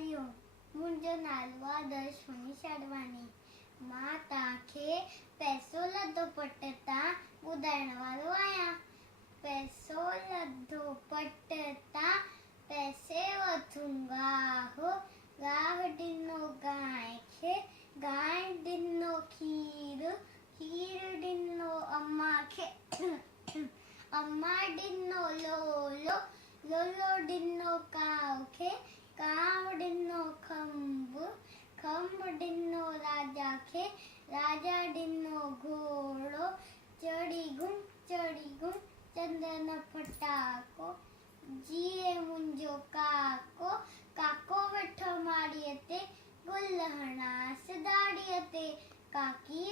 हरिओम। मुंहिंजो नालो आहे दर्शनी शर्वानी। मां तव्हांखे पैसो लधो पट तां ॿुधाइण वारो आहियां। पैसो लधो पट तां पैसे वठूंगा हो। गाह ॾिनो गांइ खे, गांइ ॾिनो खीर, खीर ॾिनो अम्मा खे, अम्मा ॾिनो लोलो, लोलो ॾिनो कांव खे, कांव ॾिनो खंब, खंब ॾिनो राजा खे, राजा ॾिनो घोड़ो, चढ़ी घुम चंदन फटाको, जीए मुंहिंजो काको, काको वेठो माड़ीअ ते, गुल हणास दाड़ीअ ते, काकी